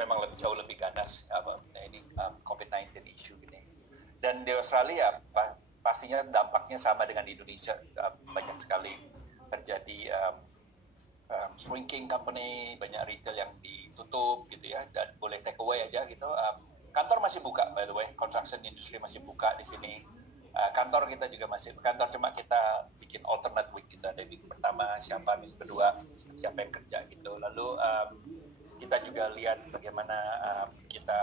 memang jauh lebih ganas ini COVID-19 issue ini. Dan di Australia pastinya dampaknya sama dengan di Indonesia, banyak sekali terjadi shrinking company, banyak retail yang ditutup gitu ya, dan boleh take away aja gitu. Kantor masih buka, by the way, construction industry masih buka di sini. Kantor kita juga masih kantor, cuma kita bikin alternate week gitu, ada minggu pertama siapa, minggu kedua siapa yang kerja gitu. Lalu kita juga lihat bagaimana kita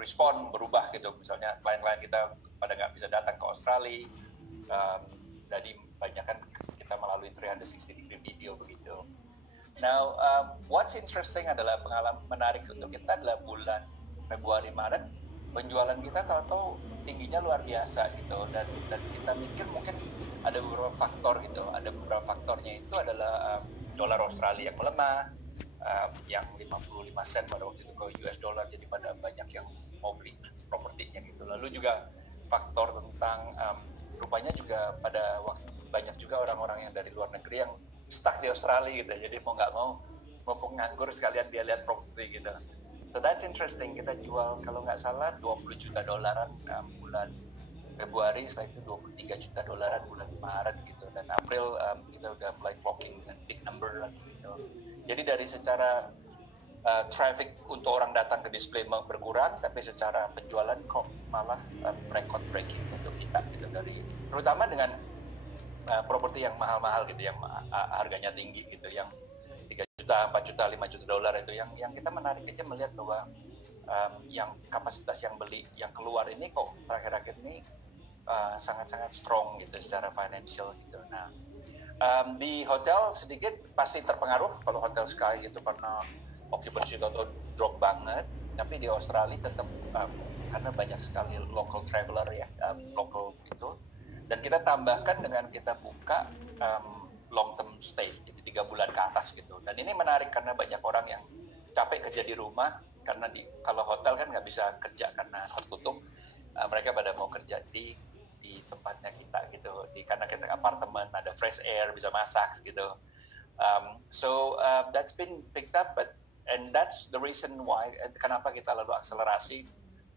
respon berubah gitu, misalnya klien-klien kita pada nggak bisa datang ke Australia, jadi banyak kan kita melalui 360 degree video begitu. Now what's interesting adalah pengalaman menarik untuk kita adalah bulan Februari Maret penjualan kita tahu-tahu tingginya luar biasa gitu, dan kita mikir mungkin ada beberapa faktor gitu. Ada beberapa faktornya itu adalah dolar Australia yang melemah, yang 55 sen pada waktu itu ke US dollar, jadi pada banyak yang mau beli propertinya gitu. Lalu juga faktor tentang rupanya juga pada waktu banyak juga orang-orang yang dari luar negeri yang stuck di Australia gitu, jadi mau nggak mau mumpung nganggur sekalian dia lihat properti gitu. So that's interesting. Kita jual kalau nggak salah 20 juta dolaran bulan Februari, setelah itu 23 juta dolaran bulan Maret gitu, dan April kita udah mulai clocking dengan big number gitu. Jadi dari secara traffic untuk orang datang ke display berkurang, tapi secara penjualan kok malah record breaking untuk kita gitu, dari terutama dengan properti yang mahal-mahal gitu, yang harganya tinggi gitu, yang 3 juta, 4 juta, 5 juta dolar itu yang kita menarik aja melihat bahwa yang kapasitas yang beli, yang keluar ini kok terakhir-akhir ini sangat-sangat strong gitu secara financial gitu. Nah, di hotel sedikit pasti terpengaruh kalau hotel Sky gitu, karena occupancy itu drop banget, tapi di Australia tetap karena banyak sekali local traveler ya, local itu, dan kita tambahkan dengan kita buka long term stay, jadi 3 bulan ke atas gitu. Dan ini menarik karena banyak orang yang capek kerja di rumah, karena kalau hotel kan nggak bisa kerja karena harus tutup, mereka pada mau kerja di tempatnya kita gitu, karena kita apartemen ada fresh air, bisa masak gitu. So that's been picked up, and that's the reason why kenapa kita lalu akselerasi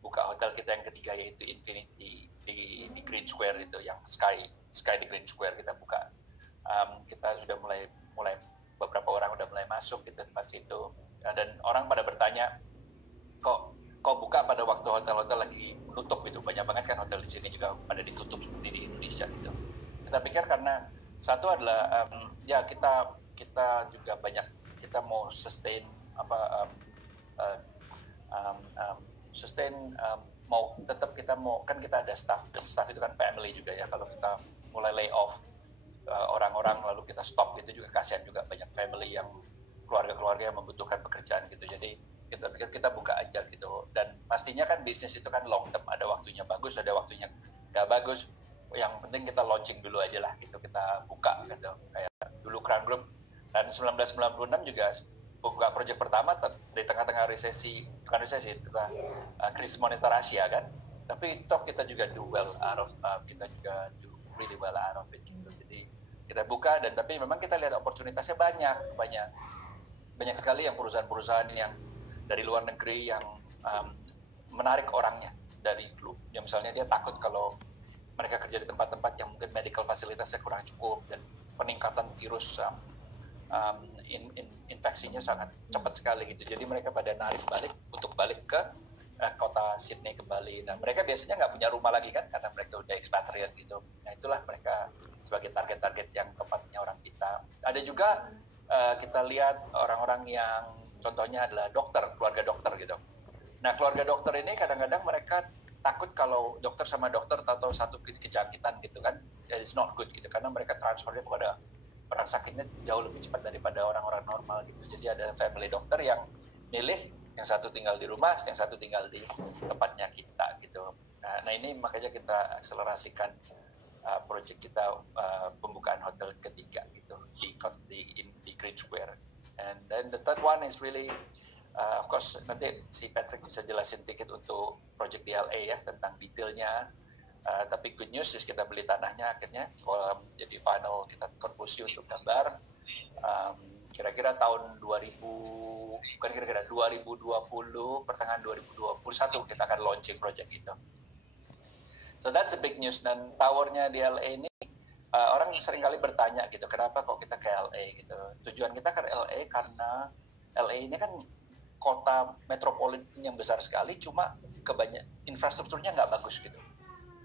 buka hotel kita yang ketiga, yaitu Infinity di Green Square itu, yang Sky di Green Square kita buka. Kita sudah mulai beberapa orang udah mulai masuk di tempat situ, dan orang pada bertanya kok buka pada waktu hotel-hotel lagi tutup gitu. Banyak banget kan hotel di sini juga pada ditutup seperti di Indonesia gitu. Kita pikir karena satu adalah ya kita juga banyak, kita mau sustain mau tetap kita mau, kan kita ada staff, dan staff itu kan family juga ya. Kalau kita mulai lay off orang-orang lalu kita stop itu juga kasihan juga, banyak family yang keluarga-keluarga yang membutuhkan pekerjaan gitu. Jadi kita pikir kita buka aja gitu, dan pastinya kan bisnis itu kan long term, ada waktunya bagus, ada waktunya nggak bagus. Yang penting kita launching dulu aja lah gitu, kita buka gitu. Kayak dulu Crown Group dan 1996 juga buka proyek pertama di tengah-tengah resesi, bukan resesi, krisis moneter Asia kan. Tapi top kita juga do well out of, kita juga do really well out of it gitu. Jadi kita buka, dan tapi memang kita lihat oportunitasnya banyak sekali yang perusahaan-perusahaan yang dari luar negeri yang menarik orangnya dari dulu. Ya misalnya dia takut kalau mereka kerja di tempat-tempat yang mungkin medical fasilitasnya kurang cukup, dan peningkatan virus infeksinya sangat cepat sekali gitu. Jadi mereka pada narik balik ke kota Sydney kembali. Nah, mereka biasanya nggak punya rumah lagi kan, karena mereka udah expatriate gitu. Nah, itulah mereka sebagai target-target yang tepatnya orang kita. Ada juga kita lihat orang-orang yang contohnya adalah keluarga dokter gitu. Nah, keluarga dokter ini kadang-kadang mereka takut kalau dokter sama dokter tahu satu kejakitan gitu kan, it's not good gitu, karena mereka transfernya kepada orang sakitnya jauh lebih cepat daripada orang-orang normal gitu. Jadi ada family dokter yang milih, yang satu tinggal di rumah, yang satu tinggal di tempatnya kita gitu. Nah ini makanya kita akselerasikan proyek kita, pembukaan hotel ketiga gitu di Green Square. And then the third one is really of course nanti si Patrick bisa jelasin tiket untuk proyek di LA ya, tentang detailnya. Tapi good news is kita beli tanahnya akhirnya, jadi final kita konfusi untuk gambar. Kira-kira tahun 2000 bukan kira-kira 2020, pertengahan 2021 kita akan launching project itu. So that's a big news. Dan towernya di LA ini, orang sering kali bertanya gitu, kenapa kok kita ke LA gitu. Tujuan kita ke LA karena LA ini kan kota metropolitan yang besar sekali, cuma infrastrukturnya nggak bagus gitu.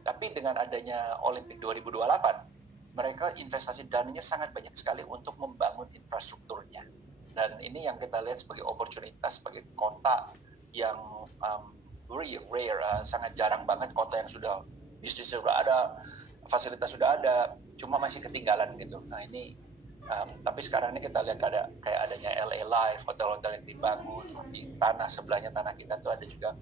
Tapi dengan adanya Olimpik 2028, mereka investasi dananya sangat banyak sekali untuk membangun infrastrukturnya. Dan ini yang kita lihat sebagai opportunitas, sebagai kota yang very rare, sangat jarang banget kota yang sudah bisnisnya sudah ada, fasilitas sudah ada, cuma masih ketinggalan gitu. Nah ini, tapi sekarang ini kita lihat ada kayak adanya LA Live, hotel-hotel yang dibangun di tanah sebelahnya tanah kita tuh ada juga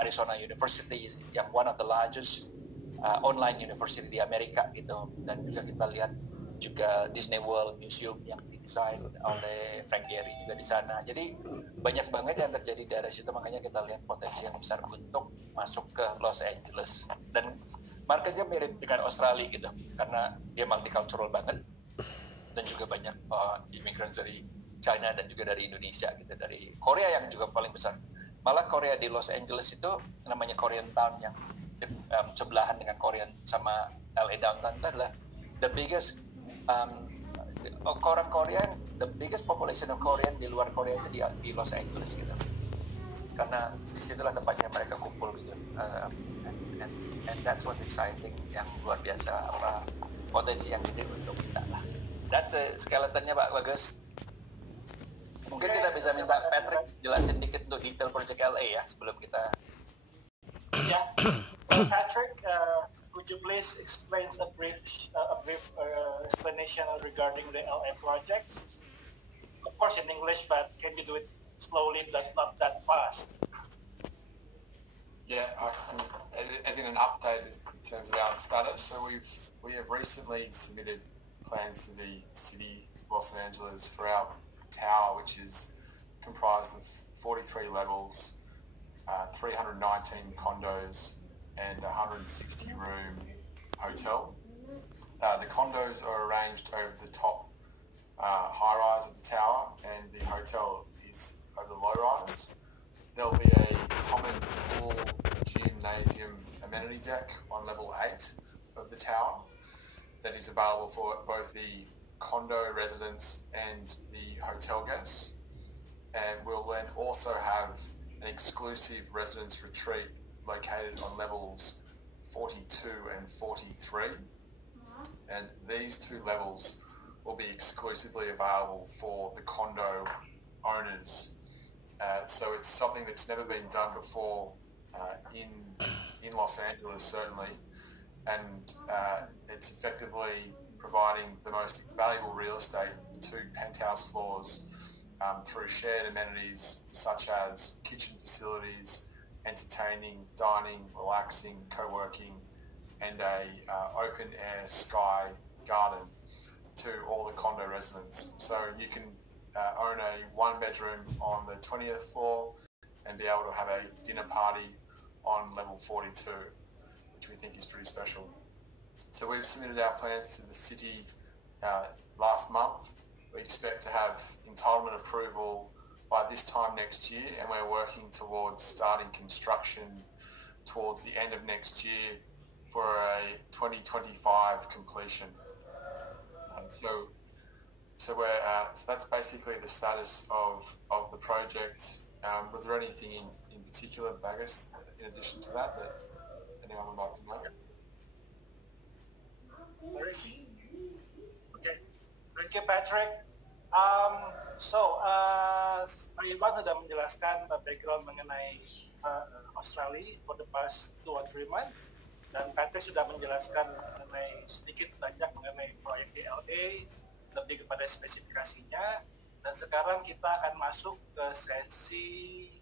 Arizona University yang one of the largest online university di Amerika gitu. Dan juga kita lihat juga Disney World Museum yang didesain oleh Frank Gehry juga di sana. Jadi banyak banget yang terjadi dari situ, makanya kita lihat potensi yang besar untuk masuk ke Los Angeles. Dan marketnya mirip dengan Australia gitu, karena dia multicultural banget dan juga banyak imigran dari China dan juga dari Indonesia gitu, dari Korea yang juga paling besar. Malah Korea di Los Angeles itu namanya Korean Town yang sebelahan dengan Korean sama LA Downtown itu adalah the biggest orang Korean, the biggest population of Korean di luar Korea itu di Los Angeles gitu, karena disitulah tempatnya mereka kumpul gitu, and that's what exciting, yang luar biasa potensi yang gede untuk kita lah. That's skeletonnya Pak Bagus. Mungkin kita bisa minta Patrick jelasin dikit untuk detail project LA ya sebelum kita. Yeah, Patrick. Could you please explain a brief explanation regarding the LA projects? Of course in English, but can you do it slowly, not that fast? Yeah, I can, as in an update in terms of our status. So we have recently submitted plans to the City of Los Angeles for our tower, which is comprised of 43 levels, 319 condos, and a 160-room hotel. The condos are arranged over the top high-rise of the tower, and the hotel is over the low-rise. There'll be a common pool, gymnasium, amenity deck on level 8 of the tower that is available for both the condo residents and the hotel guests. And we'll then also have an exclusive residence retreat located on levels 42 and 43, and these two levels will be exclusively available for the condo owners. So it's something that's never been done before in Los Angeles, certainly, and it's effectively providing the most valuable real estate, 2 penthouse floors, through shared amenities such as kitchen facilities, entertaining, dining, relaxing, co-working, and a open air sky garden to all the condo residents. So you can own a 1-bedroom on the 20th floor and be able to have a dinner party on level 42, which we think is pretty special. So we've submitted our plans to the city last month. We expect to have entitlement approval by this time next year, and we're working towards starting construction towards the end of next year for a 2025 completion. So that's basically the status of the project. Was there anything in particular, Bagus, in addition to that anyone would like to know? Okay, thank you, Patrick. Pak Iwan sudah menjelaskan background mengenai Australia for the past 2 or 3 months, dan Patrick sudah menjelaskan mengenai sedikit banyak mengenai proyek di LA, lebih kepada spesifikasinya. Dan sekarang kita akan masuk ke sesi